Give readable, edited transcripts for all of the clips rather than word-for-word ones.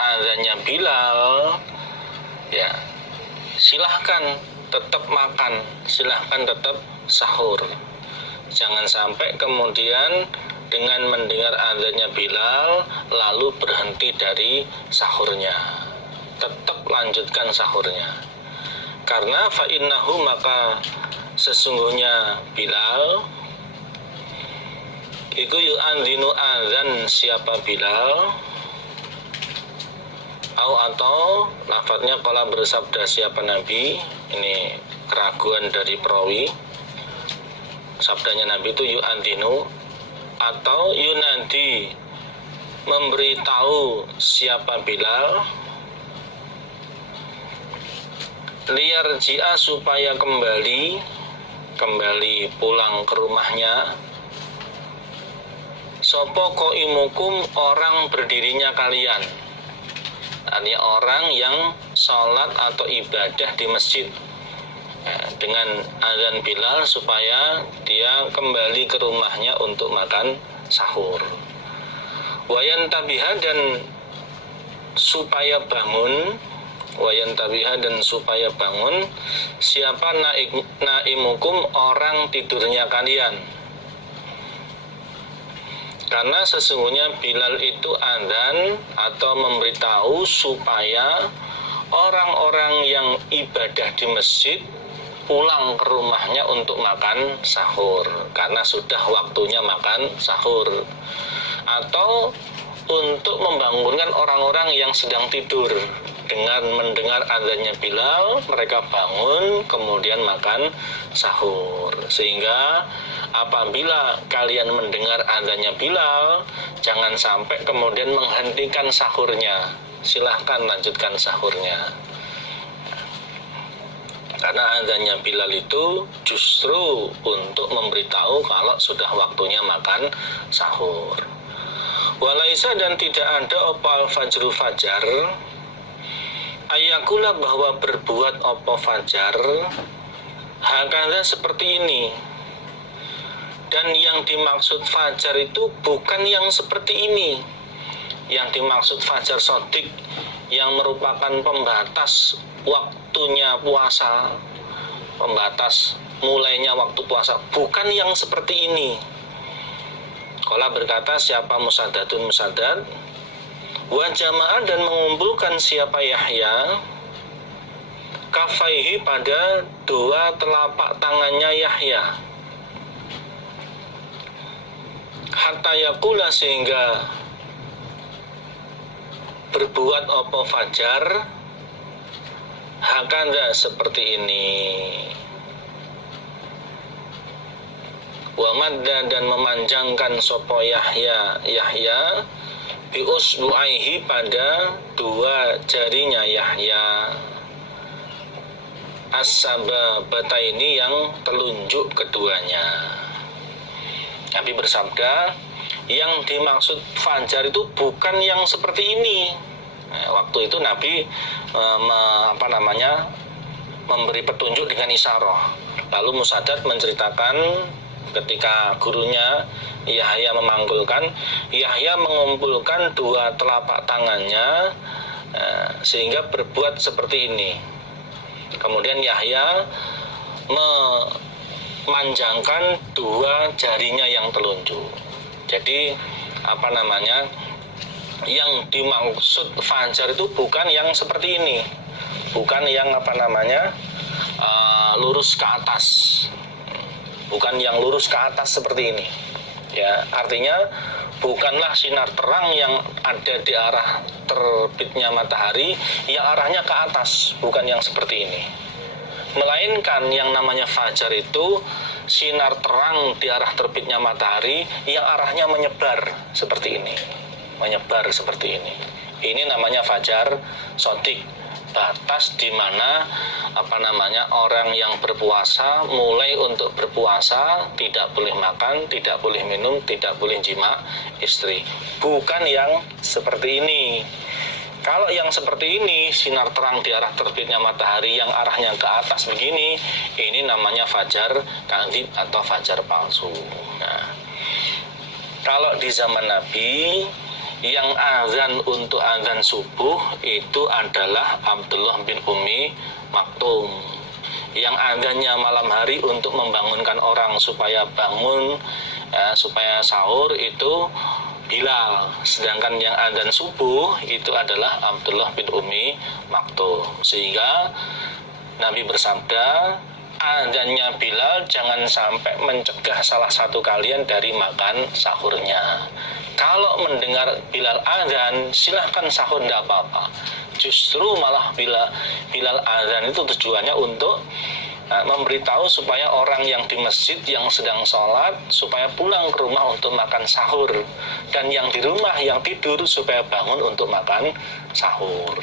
azannya Bilal, ya silahkan tetap makan, silahkan tetap sahur. Jangan sampai kemudian dengan mendengar azannya Bilal lalu berhenti dari sahurnya. Tetap lanjutkan sahurnya. Karena fa'innahu, maka sesungguhnya Bilal iku yu'adzinu azan, siapa Bilal, atau lafadznya qala bersabda siapa Nabi. Ini keraguan dari perawi. Sabdanya Nabi itu yu'adzinu atau yunadi, memberitahu siapa Bilal, liyarji'a, supaya kembali pulang ke rumahnya, sopo qaimukum, orang berdirinya kalian, artinya orang yang sholat atau ibadah di masjid, dengan azan Bilal supaya dia kembali ke rumahnya untuk makan sahur. Wayan tabiha, dan supaya bangun, siapa naimukum, orang tidurnya kalian. Karena sesungguhnya Bilal itu azan atau memberitahu supaya orang-orang yang ibadah di masjid pulang ke rumahnya untuk makan sahur, karena sudah waktunya makan sahur, atau untuk membangunkan orang-orang yang sedang tidur. Dengan mendengar azannya Bilal, mereka bangun kemudian makan sahur. Sehingga apabila kalian mendengar azannya Bilal, jangan sampai kemudian menghentikan sahurnya, silahkan lanjutkan sahurnya. Karena azannya Bilal itu justru untuk memberitahu kalau sudah waktunya makan sahur. Walaisa, dan tidak ada opal fajru fajar, ayakula, bahwa berbuat opo fajar, hakadha, seperti ini. Dan yang dimaksud fajar itu bukan yang seperti ini. Yang dimaksud fajar sodik, yang merupakan pembatas waktunya puasa, pembatas mulainya waktu puasa, bukan yang seperti ini. Qala berkata siapa Musaddadun Musaddad, wa jamaah, dan mengumpulkan siapa Yahya, kafaihi, pada dua telapak tangannya Yahya, hatta yakula, sehingga berbuat opo fajar, hakanda, seperti ini. Wa madda, dan memanjangkan sopo Yahya bi usbu'aihi, pada dua jarinya Yahya, as-sababataini, yang telunjuk keduanya. Nabi bersabda, yang dimaksud fajar itu bukan yang seperti ini. Waktu itu Nabi memberi petunjuk dengan isyarah. Lalu Musaddad menceritakan ketika gurunya Yahya memanggulkan, Yahya mengumpulkan dua telapak tangannya sehingga berbuat seperti ini. Kemudian Yahya memanjangkan dua jarinya yang telunjuk. Jadi yang dimaksud fajar itu bukan yang seperti ini, bukan yang lurus ke atas, bukan yang lurus ke atas seperti ini. Ya, artinya bukanlah sinar terang yang ada di arah terbitnya matahari yang arahnya ke atas, bukan yang seperti ini. Melainkan yang namanya fajar itu sinar terang di arah terbitnya matahari yang arahnya menyebar seperti ini, menyebar seperti ini. Ini namanya fajar sodik, batas di mana orang yang berpuasa mulai untuk berpuasa tidak boleh makan, tidak boleh minum, tidak boleh jima istri. Bukan yang seperti ini. Kalau yang seperti ini, sinar terang di arah terbitnya matahari yang arahnya ke atas begini, ini namanya fajar kadzib atau fajar palsu. Nah, kalau di zaman Nabi Yang azan untuk azan subuh itu adalah Abdullah bin Ummi Maktum. Yang azannya malam hari untuk membangunkan orang supaya bangun, supaya sahur, itu Bilal. Sedangkan yang azan subuh itu adalah Abdullah bin Ummi Maktum. Sehingga Nabi bersabda, azannya Bilal jangan sampai mencegah salah satu kalian dari makan sahurnya. Kalau mendengar Bilal azan, silahkan sahur, tidak apa-apa. Justru malah Bilal azan itu tujuannya untuk memberitahu supaya orang yang di masjid yang sedang sholat supaya pulang ke rumah untuk makan sahur, dan yang di rumah yang tidur supaya bangun untuk makan sahur.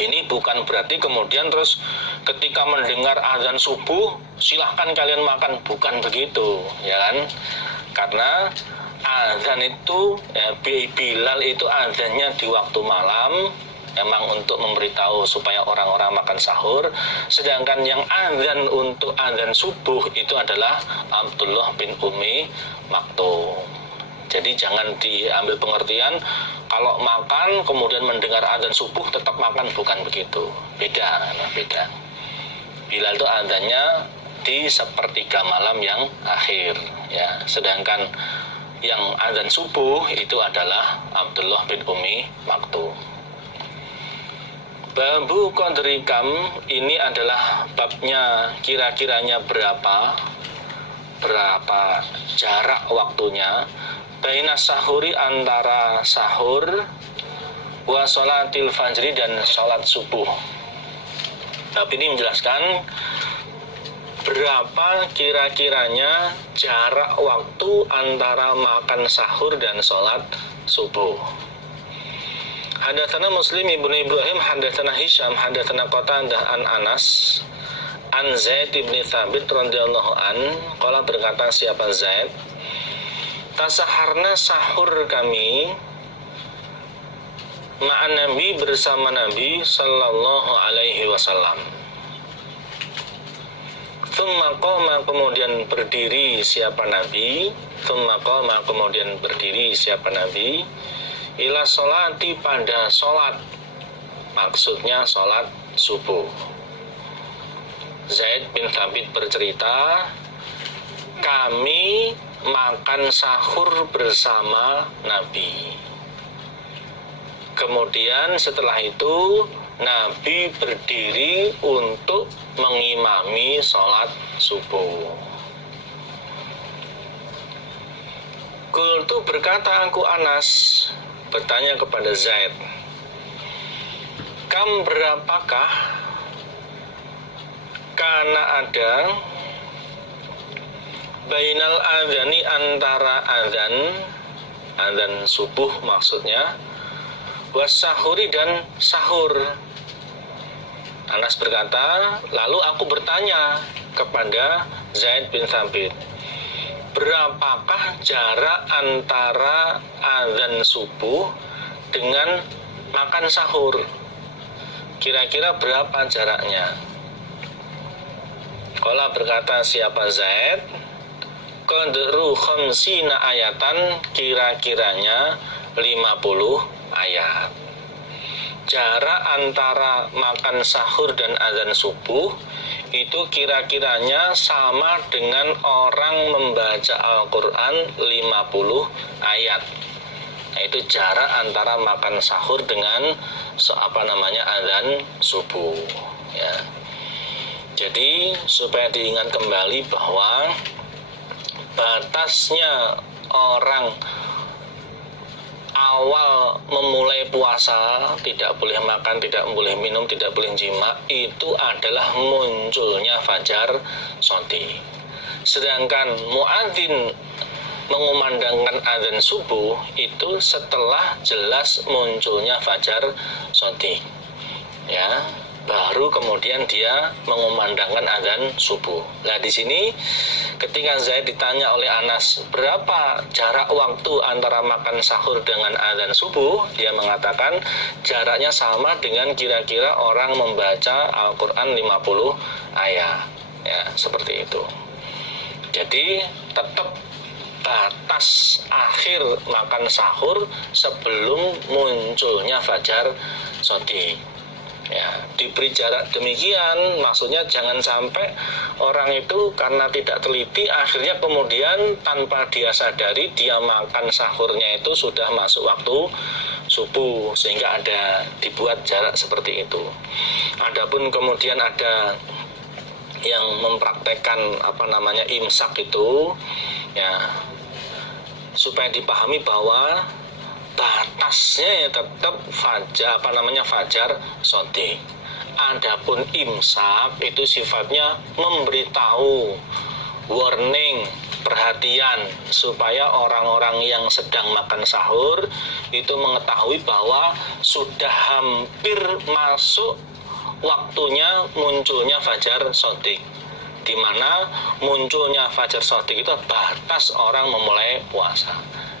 Ini bukan berarti kemudian terus ketika mendengar azan subuh silahkan kalian makan, bukan begitu, ya kan? Karena azan itu, Bilal itu azannya di waktu malam, memang untuk memberitahu supaya orang-orang makan sahur. Sedangkan yang azan untuk azan subuh itu adalah Abdullah bin Ummi Maktum. Jadi jangan diambil pengertian kalau makan kemudian mendengar azan subuh tetap makan, bukan begitu. Beda. Bilal itu azannya di sepertiga malam yang akhir, ya. Sedangkan yang azan subuh itu adalah Abdullah bin Ummi Maktum. Babu qadrikam ini adalah babnya kira-kiranya berapa jarak waktunya baina sahuri, antara sahur, wa sholatil fajri, dan sholat subuh. Bab ini menjelaskan berapa kira-kiranya jarak waktu antara makan sahur dan sholat subuh. Hadatsana Muslim ibnu Ibrahim, hadatsana Hisham, hadatsana Qatadah an Anas, an Zaid bin Thabit radhiyallahu an, qala, berkata siapa Zaid, tasaharna sahur kami ma'an Nabi, bersama Nabi sallallahu alaihi wasallam. Tsumma qama, kemudian berdiri siapa Nabi, tsumma qama, kemudian berdiri siapa Nabi, ila sholati, pada sholat, maksudnya sholat subuh. Zaid bin Thabit bercerita, kami makan sahur bersama Nabi. Kemudian setelah itu Nabi berdiri untuk mengimami sholat subuh. Qultu, berkata aku Anas, bertanya kepada Zaid, kam, berapakah, karena ada, bainal adzani, antara adzan subuh maksudnya, wasahuri, dan sahur. Anas berkata, lalu aku bertanya kepada Zaid bin Thabit, berapakah jarak antara adzan subuh dengan makan sahur? Kira-kira berapa jaraknya? Qala, berkata siapa Zaid, qadru khamsina ayatan, kira-kiranya 50 ayat. Jarak antara makan sahur dan azan subuh itu kira-kiranya sama dengan orang membaca Al-Quran 50 ayat. Nah, itu jarak antara makan sahur dengan azan subuh, ya. Jadi supaya diingat kembali bahwa batasnya orang awal memulai puasa, tidak boleh makan, tidak boleh minum, tidak boleh jima, itu adalah munculnya fajar shadiq. Sedangkan muadzin mengumandangkan azan subuh itu setelah jelas munculnya fajar shadiq, ya, baru kemudian dia mengumandangkan azan subuh. Nah, di sini ketika Zaid ditanya oleh Anas berapa jarak waktu antara makan sahur dengan azan subuh, dia mengatakan jaraknya sama dengan kira-kira orang membaca Al-Quran 50 ayat, ya, seperti itu. Jadi tetap batas akhir makan sahur sebelum munculnya fajar shadiq. Ya, diberi jarak demikian, maksudnya jangan sampai orang itu karena tidak teliti akhirnya kemudian tanpa dia sadari dia makan sahurnya itu sudah masuk waktu subuh, sehingga ada dibuat jarak seperti itu. Adapun kemudian ada yang mempraktekkan imsak itu, ya, supaya dipahami bahwa batasnya ya tetap fajar shadiq. Adapun imsak itu sifatnya memberitahu, warning, perhatian, supaya orang-orang yang sedang makan sahur itu mengetahui bahwa sudah hampir masuk waktunya munculnya fajar shadiq, di mana munculnya fajar shadiq itu batas orang memulai puasa.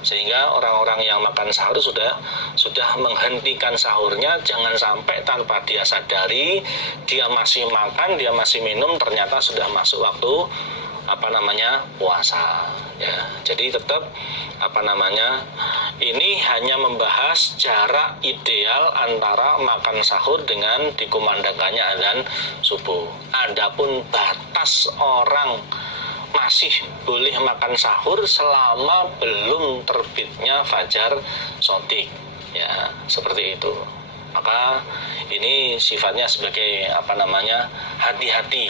Sehingga orang-orang yang makan sahur sudah menghentikan sahurnya, jangan sampai tanpa dia sadari dia masih makan, dia masih minum, ternyata sudah masuk waktu puasa. Ya, jadi tetap ini hanya membahas jarak ideal antara makan sahur dengan dikumandangkannya adzan subuh. Adapun batas orang masih boleh makan sahur selama belum terbitnya fajar shadiq, ya, seperti itu. Maka ini sifatnya sebagai hati-hati,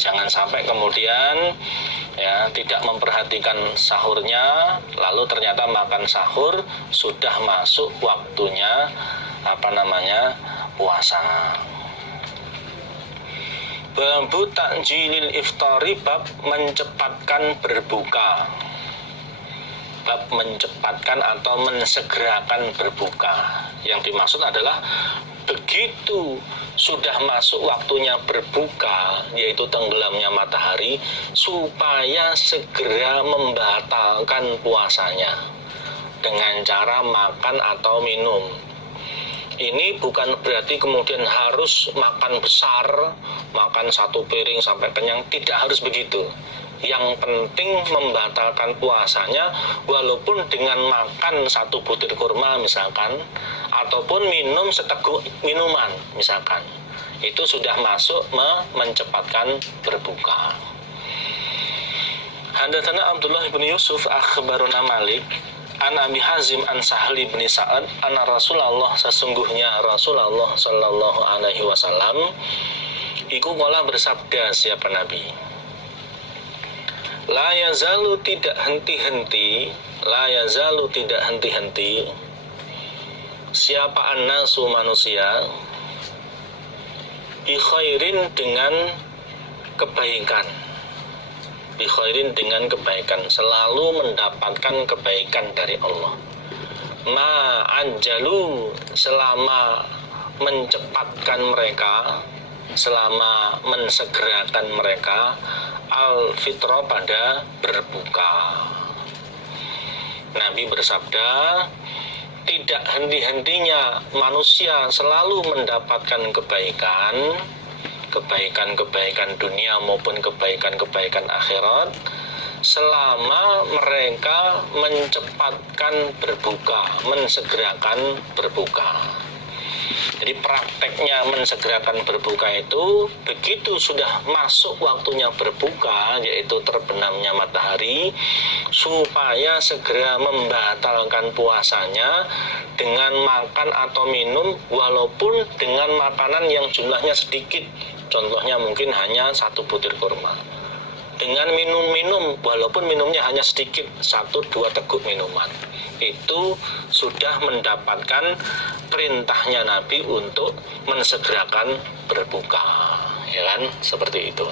jangan sampai kemudian ya tidak memperhatikan sahurnya, lalu ternyata makan sahur sudah masuk waktunya puasa. Babu takjilil iftari, bab mencepatkan berbuka. Bab mencepatkan atau mensegerakan berbuka. Yang dimaksud adalah begitu sudah masuk waktunya berbuka, yaitu tenggelamnya matahari, supaya segera membatalkan puasanya dengan cara makan atau minum. Ini bukan berarti kemudian harus makan besar, makan satu piring sampai kenyang, tidak harus begitu. Yang penting membatalkan puasanya walaupun dengan makan satu butir kurma misalkan, ataupun minum seteguk minuman misalkan, itu sudah masuk mencepatkan berbuka. Hadatsana Abdullah bin Yusuf akhbaruna Malik an Abi Hazim an Sahli bin Sa'ad anna Rasulullah, sesungguhnya Rasulullah sallallahu alaihi wasallam iku qala bersabda, siapa Nabi, la yazalu tidak henti-henti, la yazalu tidak henti-henti, siapa annasu manusia, bi khairin dengan kebaikan, bi khairin dengan kebaikan, selalu mendapatkan kebaikan dari Allah. Ma anjalu, selama mencepatkan mereka, selama mensegerakan mereka, al fitra, pada berbuka. Nabi bersabda, tidak henti-hentinya manusia selalu mendapatkan kebaikan, kebaikan-kebaikan dunia maupun kebaikan-kebaikan akhirat, selama mereka mencepatkan berbuka, mensegerakan berbuka. Jadi prakteknya mensegerakan berbuka itu begitu sudah masuk waktunya berbuka, yaitu terbenamnya matahari, supaya segera membatalkan puasanya dengan makan atau minum, walaupun dengan makanan yang jumlahnya sedikit. Contohnya mungkin hanya satu butir kurma. Dengan minum-minum, walaupun minumnya hanya sedikit, 1-2 teguk minuman, itu sudah mendapatkan perintahnya Nabi untuk mensegerakan berbuka, ya kan, seperti itu.